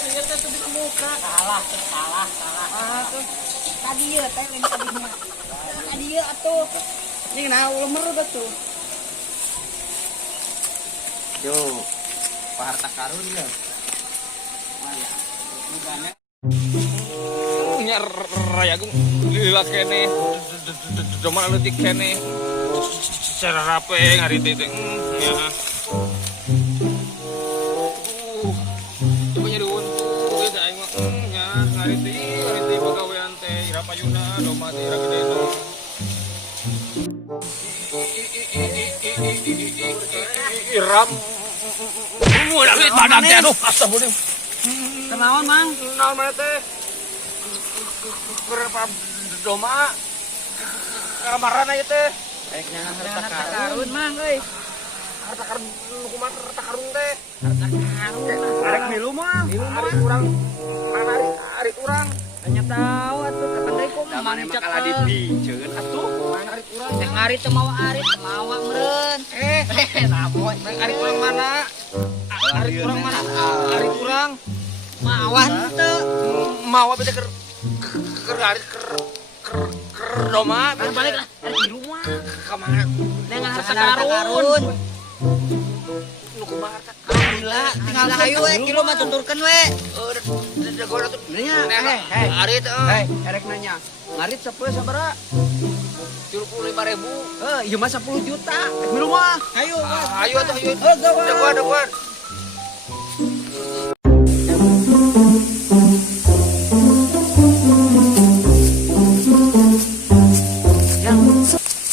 saya tuh di muka. Salah. Ah tuh. Tadi ya teh lain tadinya. Tadi ya atuh. Ini nah ulemer betul. Yo, Pak harta karun ya. Nya raya gung lila kene. Cuma leutik kene. Secara rape ngari teh ya. Coba nyari untung geus aing mah nya ngari teh pagawean teh ira payuna domba teh ira gede teh. Iram. Mulai duit badan teh aduh astagfirullah. Kenaon mang? Naon mana teh? Berapa domba? Kamaran aja teh. Baiknya Harta karun mang euy. Harta karun kumaha harta karun teh? Harta karun. Arek milu mah. Ari urang mana ari urang. Hanya tahu atuh kapan deui ku mah Zamane mah kalah dipiceun atuh. Mana ari urang? teh ngari teu mawa ari teu mawa meureun. Namoy Ari urang mana? Ari urang mana? Ari urang mawa henteu. mau apa teh keur ari keur domba. Balik lah di rumah. Ka mana? Dengan harta karun. Nu kumaha harta? Alhamdulillah, tinggal hayu we kilo mah tuturkeun we. Jagoan atuh. Nya, Ari teh erek nanya. Ngarit sapoe sabaraha? 35.000. Ieu mah 10 juta. Rek milu mah. Hayu. Ayo atuh ayo. Gawan. Jagoan.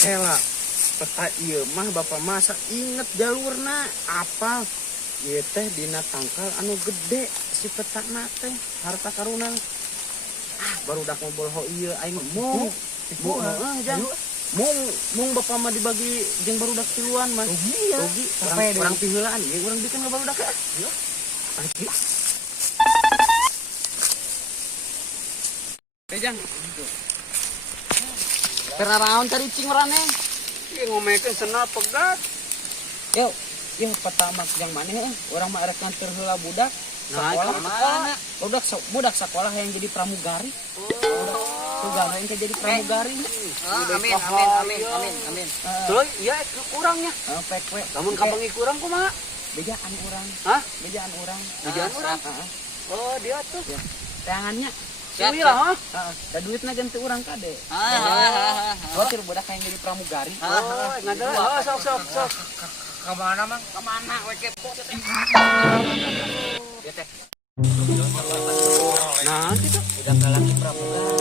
Ela peta ieu mah bapak masa inget jalurna apal ieu teh dina tangkal anu gede si peta teh harta karunan barudak ngobrol ho ieu aing mung jang mung bapak mah dibagi jeung barudak tiluan mah rugi orang piheulaan ieu urang bikin barudak ya jang Keraraon tadi cing marane. ieu ngomekeun senal pegat Yo, pertama yang mana orang mah arek nganter heula budak. Nah, Sekolah kemana? budak sekolah yang jadi pramugari. Pegawai yang jadi pramugari. Amin. Tuh, iya kurangnya. Pek Namun kapangi kurang kumaha? bejaan urang. Hah? Bejaan urang. Bejaan urang? Oh, dia tuh. Tangannya. Siwi lah, ha? Da duitna ganti urang kade. Khawatir budak yang jadi pramugari. Oh, ngadel. Oh, sok. Kemana mang? Kemana we kepo teh? Nah, kita Udah kalaki pramugari.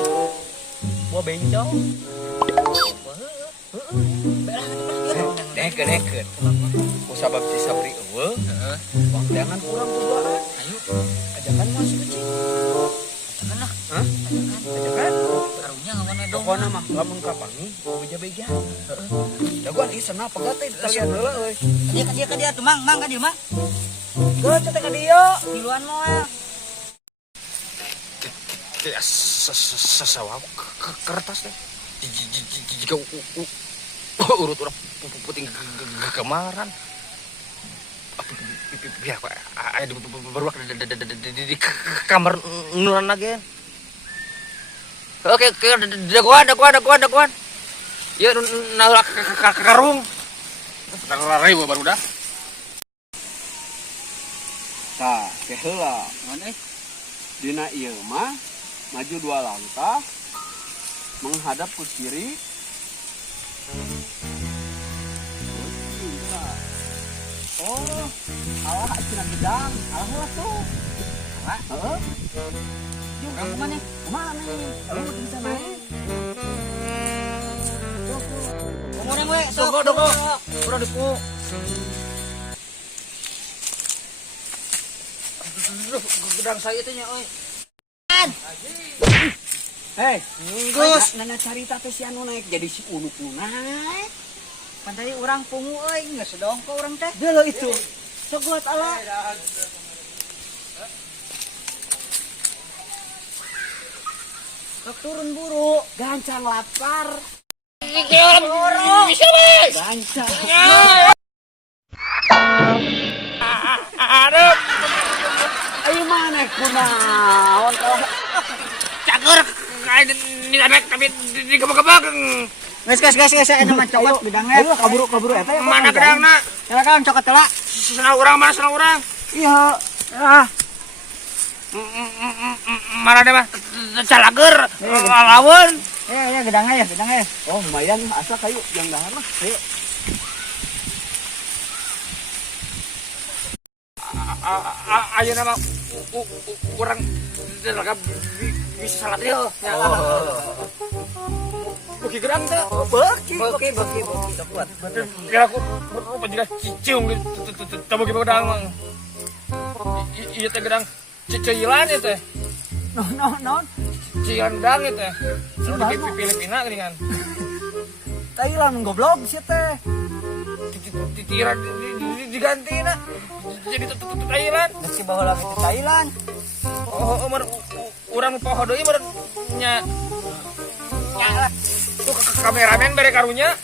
Gua bencong. Deket. Usabab si Sabri eueuh. Bang jangan kurang tujuan. Ayo, ajakan masuk ke cing. Ajakan lah. Hah? Ajakan. Karunya ngawana dong. Pokona mah lamun kapangi beja-beja. Heeh. Jagoan ieu senah pegat teh talian heula euy. Ka dia tuh mang ka dia mah. Geus teh ka dieu. Diluan moal. Sasawa kertas teh. Jika urut urang puting kemaran. Biar Pak, aya beruak di kamar nulan lagi. Oke, daguan. Ya nalak karung. Lari baru dah. Tah, teh heula. Mana? Dina ieu mah maju 2 langkah menghadap ke kiri. Oh, alah cenah gedang, alah heula tuh. Alah, heeh. Yuk, kamu mana? Mana nih? Lu bisa naik? Ngomong we, Doko. Udah dipu. Gedang saya teh nya euy. Hei, Gus. nana carita teh si anu naik jadi si unuk nu naik. Pandai urang pungu euy, geus sedongko urang teh. Geuleuh itu. Sok buat ala. Sok turun buru. Gancang lapar. Bisa, Mas. Gancang. Aduh. Ayo mana kunaon kau. Cager kayak di anak tapi di gebek-gebek. Gas, anu mah cokot bidangnya. Ayo kaburu eta ya. Mana gedangna? Silakan cokot tela. Senang urang mana senang urang? Iya. Ah. Mana deh mah? Calager lawan. Ya gedangnya ya. Oh, lumayan asa kayu yang dahar mah. Ayo. Ayo nama orang jaga bisa salat yo. Bagi gerang teh. Beki kuat. Ya aku juga ciciung gitu. Bagi gedang mah. Iya teh gedang cicilan ya teh. Non. Ciandang itu teh. Di Filipina geuningan. Thailand goblok sih teh. Titira diganti na. Jadi Thailand. Meski baheula ke Thailand. Oh, urang poho deui meureun nya. Nya tuh kameramen bare karunya.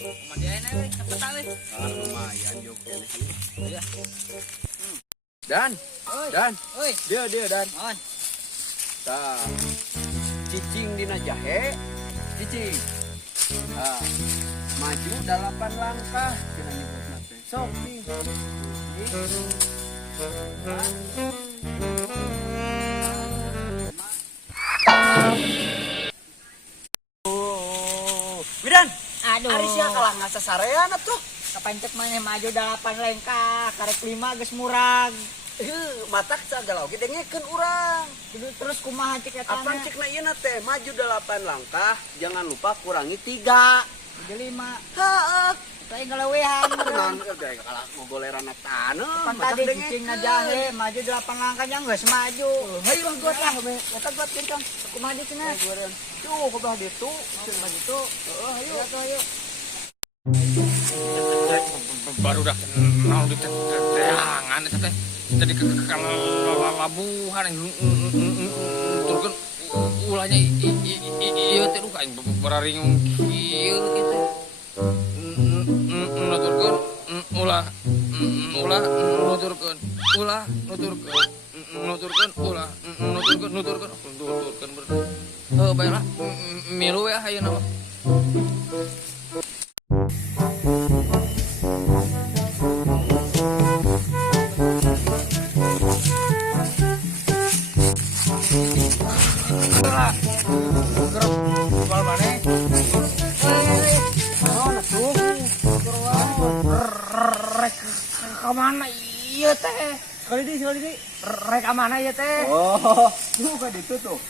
Kemudian we cepet we. Lumayan yo kene. Iya. Dan. Oi. Dia Dan. On. Tah. Cicing dina jahe. Cicing. Ah. Maju 8 langkah cenah nyebutna teh. Sok nih. Widan. Aduh. Ari sia kalah ngasasarean atuh. Kapancek maneh maju 8 langkah, karek 5 geus murag. Matak sagala oge dengekeun urang. Terus kumaha cek eta? Apaan cek na ieu teh maju 8 langkah, jangan lupa kurangi 3. Jadi 5. Heeh. Saya ngelewehan. Naon gaya kalah ngogoleran taneuh. Kan tadi cicingna jahe, maju 8 langkahnya geus maju. Hayu buat lah, eta buat kencang. Kumaha di cenah? Tuh, kumaha ditu. Cuma gitu. Heeh, hayu. Ayo. Baru dah kenal di teangan eta teh. Tadi ke labuhan turun ulahnya ieu teh ruka bararing kieu kitu. Nuturkeun ulah nuturkeun baiklah milu ya hayeuna mah. Kamana ieu teh? Sekali di. Rek amana ieu teh? Oh, tuh ka ditu tuh.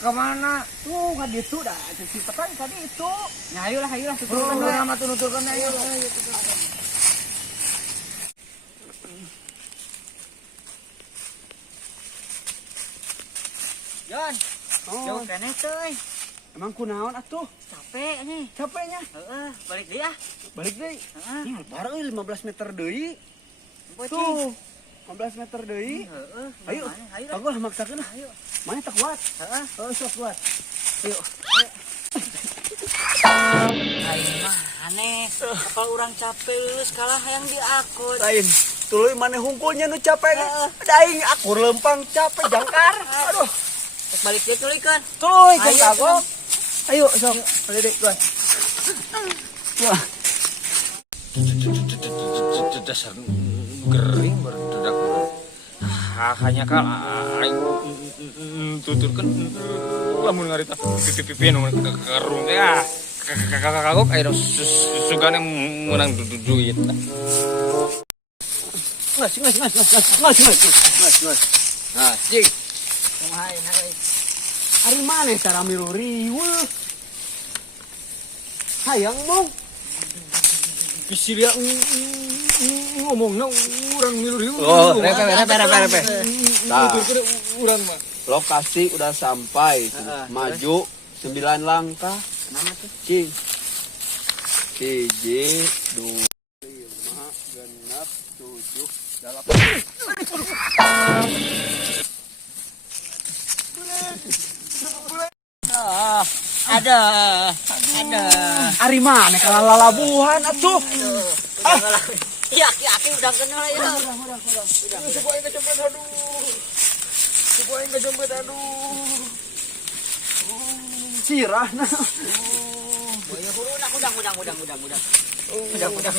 Kemana? Tuh kan ditu dah. Si petang tadi itu. Ya ayolah. Nuturkeun nama tuh nuturkeun ayo. Jon. Jauh kene teh. Emang kunaon atuh? Capek nih. Capeknya? Balik deui ah. Balik deui. Heeh. Ih, baru 15 meter deui. Tuh. Tuh. 15 meter deui. Heeh. Ayo. Ayo. Kagok lah maksakeun. Ayo. Mana tak kuat? Heeh. Oh, sok kuat. Ayo. Aing mah aneh. Kalau orang capek lulus kalah yang diakut. Lain. Tuluy maneh hungkulnya nu capek. Daing akur lempang capek jangkar. Aduh. Cek balik dia tulikeun. Tuluy Ayo, kagok. Ayo, sok. Balik deui, kuat. Wah. Dasar gering berdedak. Hanya kal aing tuturkeun lamun ngarita pipi nu kerung teh ah. Kagok aya sugane meunang duit. Ngas. Nah, cing. Kumaha enak euy. Ari maneh cara milu riweuh. Hayang mong. Bisiria ngomongna urang milu riweuh. Oh, repe. Nuturkeun urang mah. Lokasi udah sampai. Maju 9 langkah. Kenapa tuh? Cing. 1, 2, 5, 6, 7, 8. Ada. Ari maneh kalah lalabuhan atuh. Iya, aki udah kenal ya. Sebuah yang kejempet, aduh. Sebuah yang kejempet, aduh. Sirah nah. Ya udang.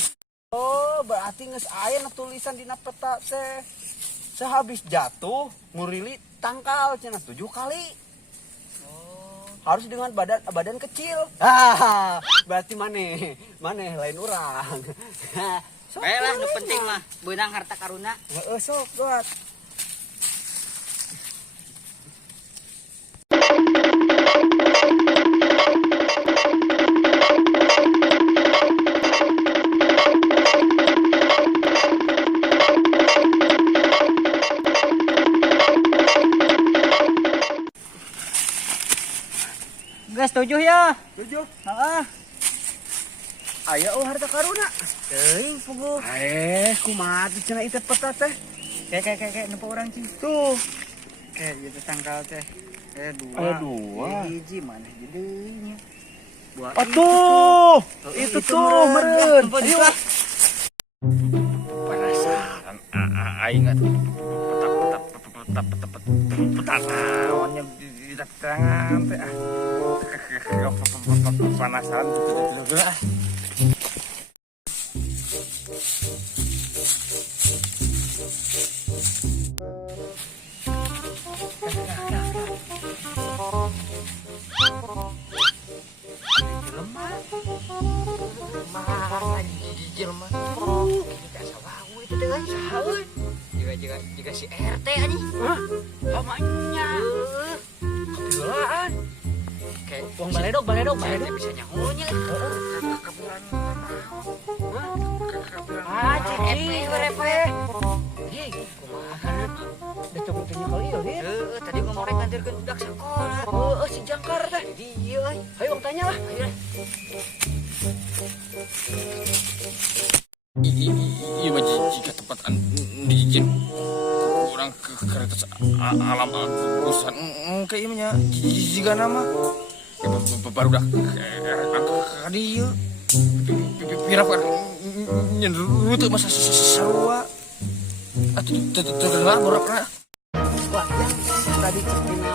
Oh, berarti geus aya nu tulisan dina peta teh. Sehabis jatuh, murili tangkal cenah 7 kali. Harus dengan badan kecil. Berarti maneh lain urang. Baiklah, nu penting mah beunang harta karuna. Heeh, sok buat. Geus 7 ya. 7. Heeh. Aya harta karuna. Teuing puguh. Kumaha teh cenah ieu peta teh? Kayak nempo urang cing. Tuh. Kayak gitu tangkal teh. Dua. Hiji maneh gedenya. Buat Atuh. Itu tuh meureun. Ayo. Penasaran aing peta naonnya di tangan teh panasaran ah. Jika si RT anjing. Hah? Pamannya. Kebetulan. Kayak uang baledog. Bisa nyahunya. Cik repe. Ih, kumaha? Da coba tanya kali ieu, Dit. Tadi ngomong ngantirkeun budak sekolah. Si Jangkar teh. Iya, euy. Hayu orang tanya lah. Ayo deh. Iya mah jika tempat dijin kurang ke kereta alam agusan kayak ieu nya jika nama baru dah ka dieu pira nyen teu masa sarua atuh terdengar borak-borak Wah, yang tadi dina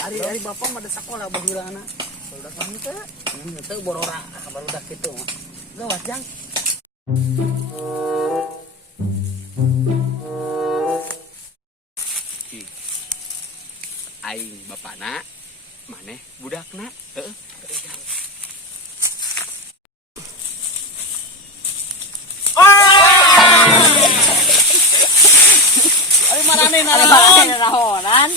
Hari bapak mah ada sekolah baheulana. Barudak mah teh. Teu borora barudak kitu mah. Gawat jang. Aing bapana, maneh budakna. Heeh. Ari marane Nahonan.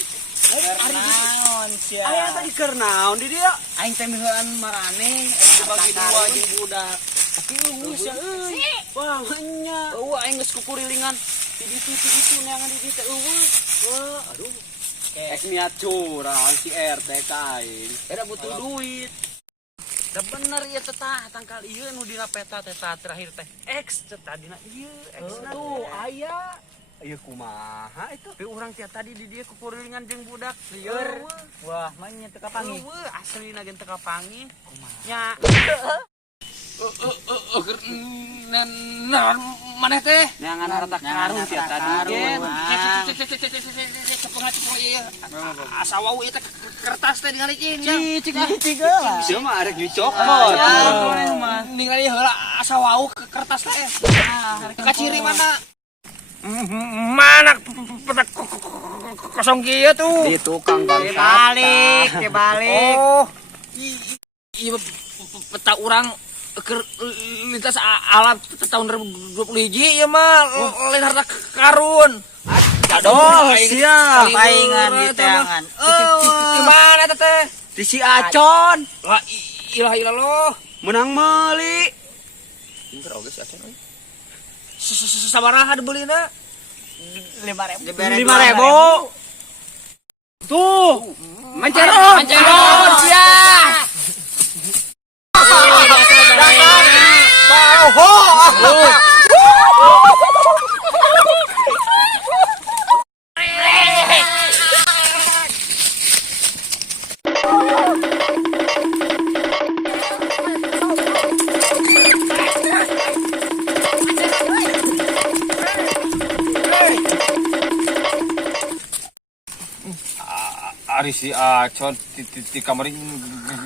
naon sia. Aya tadi keur naon di dieu? Aing teh miheuan marane dibagi dua jeung budak. Tapi geus ya euy. Wah, nya. Eueuh aing geus kukurilingan. Di ditu neangan di ditu teh eueuh. Wah, aduh. Ek niat curang si RT ka aing. Era butuh duit. Da bener ieu teh tah tangkal ieu nu dina peta teh terakhir teh X teh dina ieu X tuh aya. Ieu kumaha itu? Tapi urang tiap tadi di dieu kukurilingan jeung budak lieur. Wah, manya teu kapangi. Eueuh, aslina gen teu kapangi. Nya. naon maneh teh Neangan harta karun tiap tadi gen. asa wau ieu teh kertas teh ningali cing Cicing lah. Bisa mah arek dicokot. ningali heula asa wau kertas teh kaciri mana mana peta kosong kieu tuh Di tukang Balik. oh iya peta urang keur lintas alam tahun 2021 ya mah lain harta karun Aduh, sia. Paingan di tangan. di mana teh Di si Acon. la ilaha illallah Menang meuli. pinter oge si Acen euy sabaraha dibelina 5.000. 5.000. Tuh. Manceron. sia ari si Acon di kamar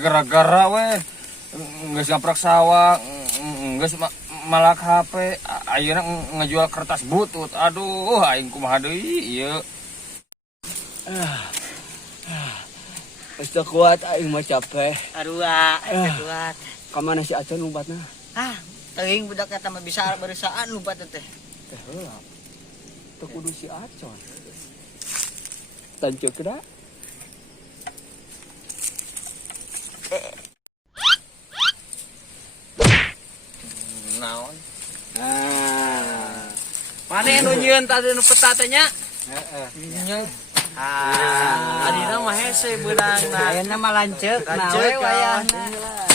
gara-gara we geus ngaprak sawah geus malak HP ayeuna ngejual kertas butut. Aduh aing kumaha deui ieu. Geus teu kuat aing mah capek. Aduh, kuat. Ka mana si Acon lumbatna? Teuing budak eta mah bisa beresaan lupa teh. Teh heula. Teu kudu si Acon. Tanceuk da. Naon? Mane nu nyieun tadi nu peta teh nya? Nya Adina mah hese beunang na. Ayeuna mah lanceuk, Lanceuk wayahna.